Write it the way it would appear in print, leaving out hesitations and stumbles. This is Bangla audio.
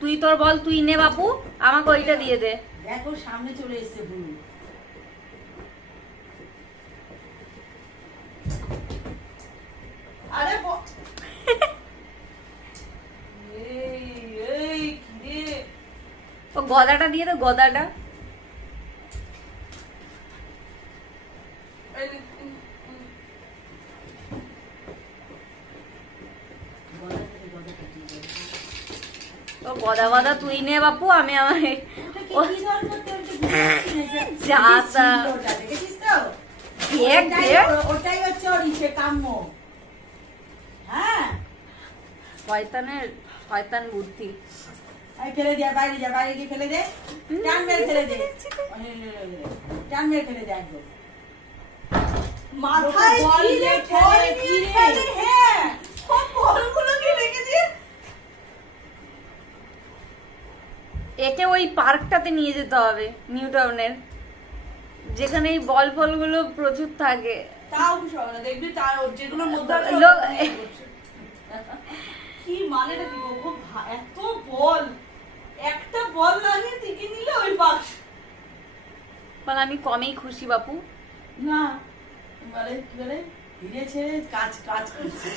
তুই তোর বল তুই নে বাপু, আমাকে ওইটা দিয়ে দে। দেখো সামনে চলে এসছে বুলু। আরে ও গদাটা দিয়ে দে, গদাটা। ও গদা গদা তুই নে বাপু, আমি আমার ওটাই হচ্ছে ওর ইসে কাম্য। হ্যাঁ শয়তান বুদ্ধি। ফেলে দে, বাইরে যা, বাইরে গিয়ে ফেলে দে, টান মেরে ফেলে দে, টান মেরে ফেলে দে একদম। মাথায় একে ওই পার্কটাতে নিয়ে যেতে হবে, নিউ টাউনের, যেখানে এই বল ফল গুলো প্রচুর থাকে। তাও দেখবি যেগুলোর মধ্যে কি মানেটা কি এত বল, একটা বল লাগিয়ে টিকে নিলে ওই বাক্স। মানে আমি কমেই খুশি বাপু। না মানে কি বলে ধীরে ছেড়ে কাজ করছে।